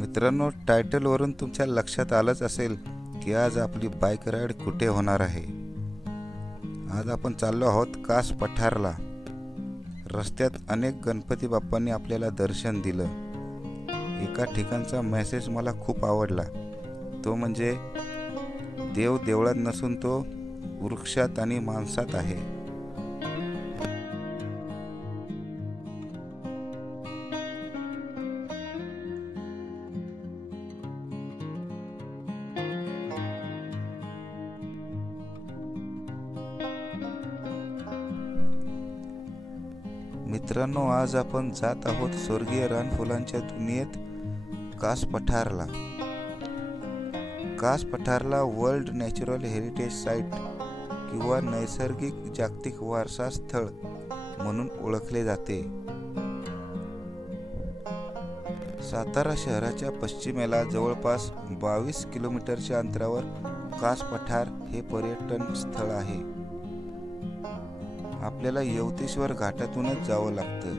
मित्रांनो, टायटलवरून तुमच्या लक्षात आलंच असेल की आज आपली बाईक राईड कुठे होणार आहे. आज आपण चाललो आहोत कास पठारला. रस्त्यात अनेक गणपती बाप्पांनी आपल्याला दर्शन दिलं. एका ठिकाणचा मेसेज मला खूप आवडला. तो म्हणजे देव देवळात नसून तो वृक्षात आणि माणसात आहे. मित्रांनो, आज आपण जात आहोत स्वर्गीय रानफुलांच्या दुनियेत कास पठारला. कास पठारला वर्ल्ड नॅचरल हेरिटेज साईट किंवा नैसर्गिक जागतिक वारसा स्थळ म्हणून ओळखले जाते. सातारा शहराच्या पश्चिमेला जवळपास 22 किलोमीटरच्या अंतरावर कास पठार हे पर्यटन स्थळ आहे. आपल्याला यवतेश्वर घाटातूनच जावं लागतं.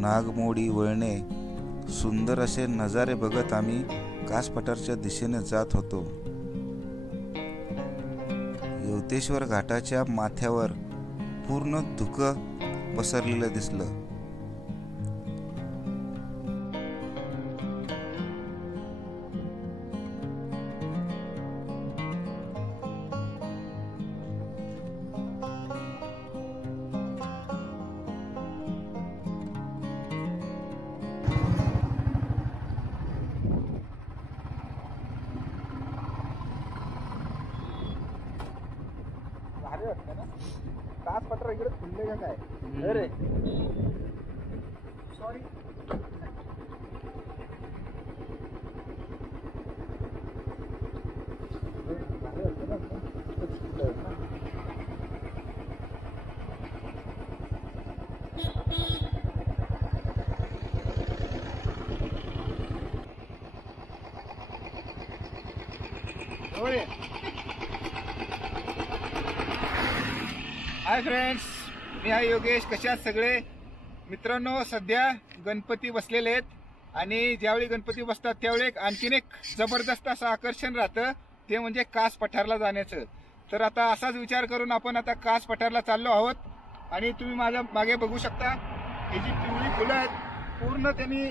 नागमोडी, वळणे, सुंदर असे नजारे बघत आम्ही कास पठारच्या दिशेने जात होतो. यवतेश्वर घाटाच्या माथ्यावर पूर्ण धुकं पसरलेलं दिसलं. कास पठार इकडे खुलले का काय? अरे सॉरी. हाय फ्रेंड्स, मी आहे योगेश. कशा आहात सगळे मित्रांनो? सध्या गणपती बसलेले आहेत आणि ज्यावेळी गणपती बसतात त्यावेळी आणखीन एक जबरदस्त असं आकर्षण राहतं, ते म्हणजे कास पठारला जाण्याचं. तर आता असाच विचार करून आपण आता कास पठारला चाललो आहोत. आणि तुम्ही माझ्या मागे बघू शकता, ही जी पिवळी फुलं आहेत पूर्ण त्यांनी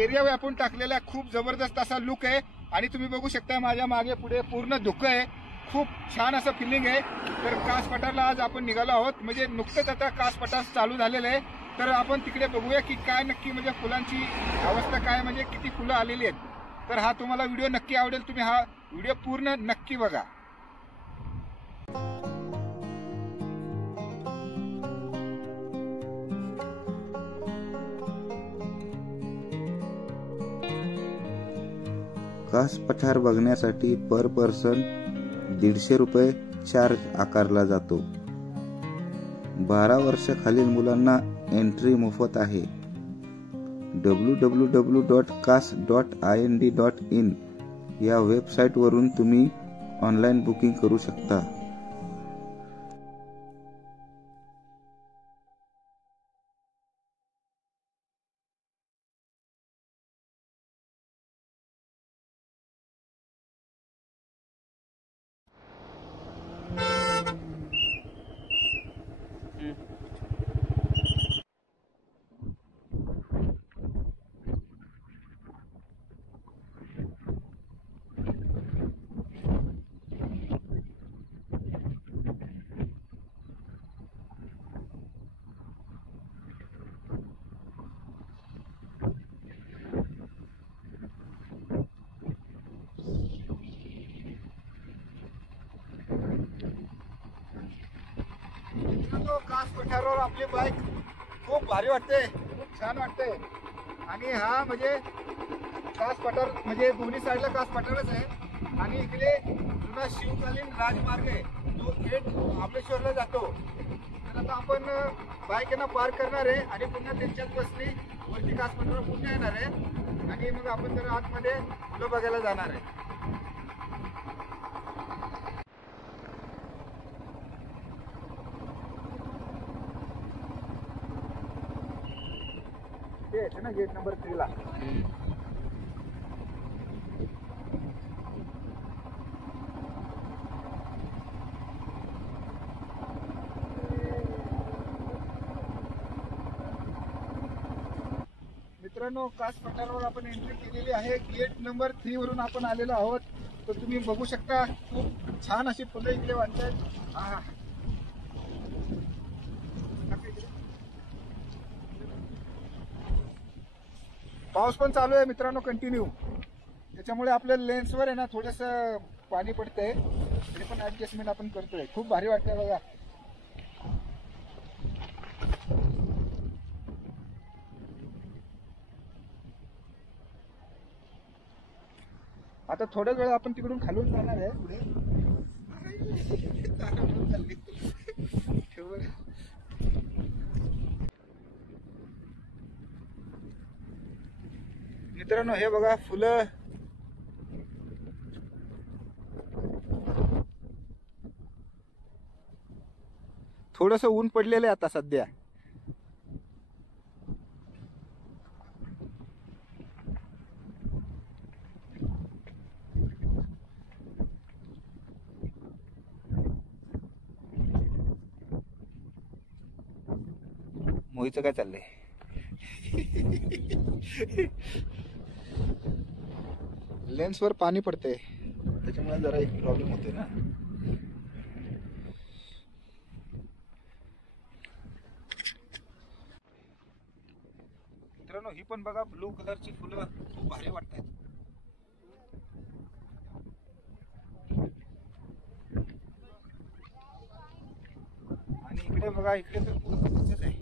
एरिया व्यापून टाकलेला खूप जबरदस्त असा लुक आहे. आणि तुम्ही बघू शकता माझ्या मागे पुढे पूर्ण धुकं आहे. खूप छान असं फिलिंग आहे. तर कास पठारला आज आपण निघालो आहोत. म्हणजे नुकतंच आता कास पठार चालू झालेलं आहे. तर आपण तिकडे बघूया की काय नक्की म्हणजे फुलांची अवस्था काय, म्हणजे किती फुलं आलेली आहेत. तर हा तुम्हाला व्हिडिओ नक्की आवडेल. तुम्ही हा व्हिडिओ पूर्ण नक्की बघा. कास पठार बघण्यासाठी पर पर्सन 150 रुपये चार्ज आकारला जातो. 12 वर्षाखालील मुलांना एंट्री मोफत आहे. www.kas.ind.in या वेबसाईटवरून तुम्ही ऑनलाईन बुकिंग करू शकता. कास पठारावर आपली बाईक खूप भारी वाटते, खूप छान वाटते. आणि हा म्हणजे कास पठार म्हणजे दोन्ही साईडला कास पठारच आहे. आणि इकडे जुना शिवकालीन राजमार्ग आहे, जो थेट महाबळेश्वरला जातो. तर आता आपण बाईक यांना पार्क करणार आहे आणि पुन्हा त्यांच्यात बसली वरती कास पठारावर पुन्हा येणार आहे आणि मग आपण जरा आतमध्ये फुलं बघायला जाणार आहे. ते आहे ना गेट नंबर 3 ला. मित्रांनो, कास पठारावर आपण एंट्री केलेली आहे. गेट नंबर 3 वरून आपण आलेलो आहोत. तर तुम्ही बघू शकता खूप छान अशी फुलं इकडे वाटतात. पाऊस पण चालू आहे मित्रांनो कंटिन्यू. त्याच्यामुळे आपल्या लेन्सवर आहे ना थोडस पाणी पडतंय, तरी पण ऍडजस्टमेंट आपण करतोय. खूप भारी वाटतंय बघा. आता थोड्या वेळ आपण तिकडून खालून जाणार आहे पुढे. मित्रांनो हे बघा फुलं. थोडस ऊन पडलेलं आहे आता सध्या. मोहितचं काय चाललंय? लेन्सवर पाणी पडते त्याच्यामुळे जरा एक प्रॉब्लेम होते ना. मित्रांनो ही पण बघा ब्लू कलरची फुलं खूप भारी वाटतात. आणि इकडे बघा, इकडे तर खूपच आहे.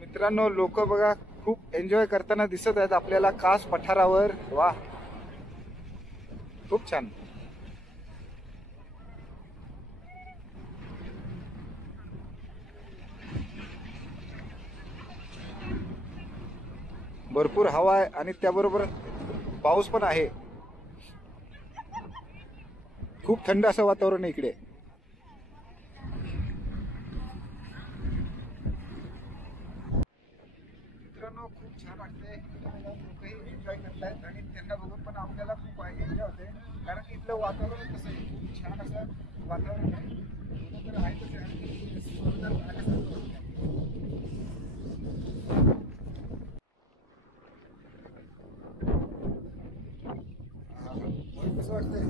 मित्रांनो लोक बघा खूप एन्जॉय करताना दिसत आहेत आपल्याला कास पठारावर. वा, खूप छान. भरपूर हवा आहे आणि त्याबरोबर पाऊस पण आहे. खूप थंड असं वातावरण आहे इकडे. मित्रांनो खूप छान वाटतंय. लोकही एन्जॉय करतायत आणि त्यांना बघून पण आपल्याला खूप एन्जॉय होते. कारण की इथलं वातावरण कसं आहे, खूप छान असं वातावरण आहे. तर आहेतच आहे. सुंदर आल्यासारखं वाटतंय. कसं वाटतंय?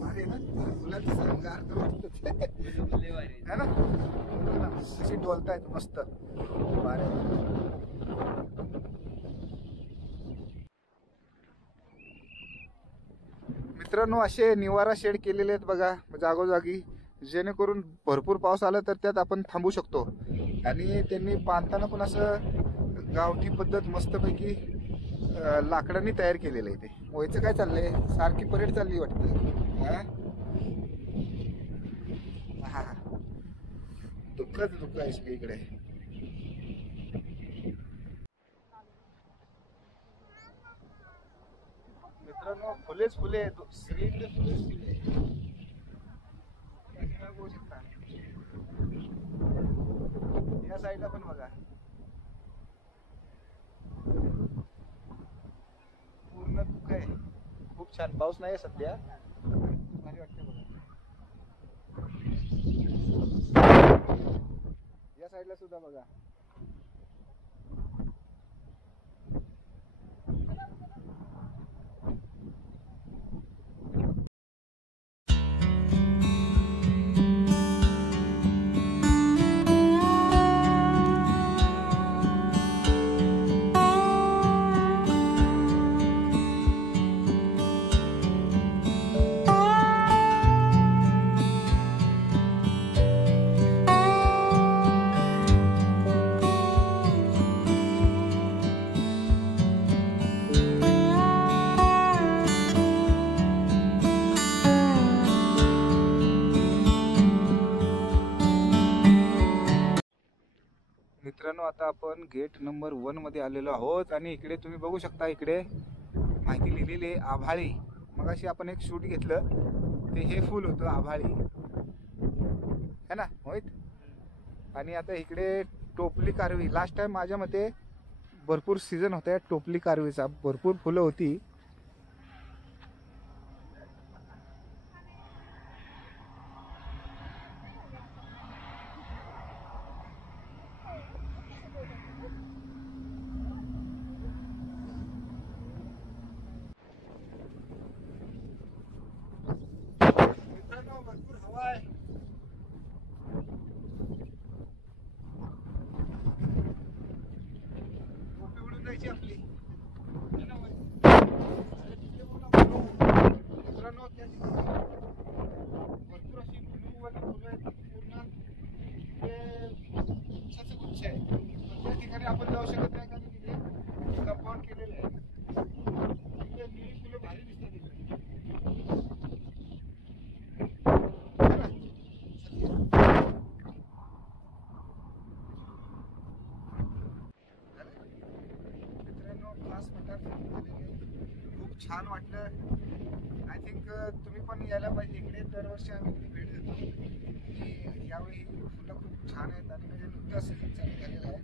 भारी ना फुलाचं सरंगार तर वाटतंच है ना. कशी डोलतायत मस्त. भारी. मित्रांनो असे निवारा शेड केलेले आहेत बघा जागोजागी, जेणेकरून भरपूर पाऊस आला तर त्यात आपण थांबू शकतो. आणि त्यांनी बांधताना पण असं गावठी पद्धत मस्तपैकी लाकडांनी तयार केलेलं आहे. ते मोहितचं काय चाललंय? सारखी परेड चालली वाटतं. हा, दुःखच दुःख आहे सगळीकडे. मित्रांनो फुलेच फुले, सगळीकडे फुलेच फुले. बघू शकता या साईडला पण बघा पूर्ण दुःख आहे. खूप छान. पाऊस नाही सध्या, भारी वाटते बघा. या साईडला सुद्धा बघा. आता आपण गेट नंबर 1 मध्ये आलेलो आहोत आणि इकडे तुम्ही बघू शकता, इकडे माहिती लिहिलेली आहे आभाळी. मगाशी आपण एक शूट घेतलं ते हे फुल होतं आभाळी है ना मोहित. आणि आता इकडे टोपली कारवी. लास्ट टाइम माझ्या मते भरपूर सीझन होता टोपली कारवीचा, भरपूर फुलं होती. मित्रांनो भरपूर हवा आहे. टोपी उडून जायची आपली. मित्रांनो त्या ठिकाणी भरपूर अशी फुलं आहेत. पूर्ण ते गुच्छाचं गुच्छ आहे. त्या ठिकाणी आपण जाऊ शकत नाही कारण तिथे कंपाऊंड केलेलं आहे. तिथे निळी फुलं भारी दिसतात तिकडे. मित्रांनो खास पठार खूप छान वाटलं. आय थिंक तुम्ही पण यायला पाहिजे इकडे. दरवर्षी आम्ही इकडे भेट देतो. आणि यावेळी फुलं खूप छान आहेत आणि म्हणजे नुकताच सीझन चालू झालेला आहे.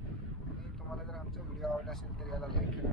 आणि तुम्हाला जर आमचा व्हिडिओ आवडला असेल तर याला लाईक करा.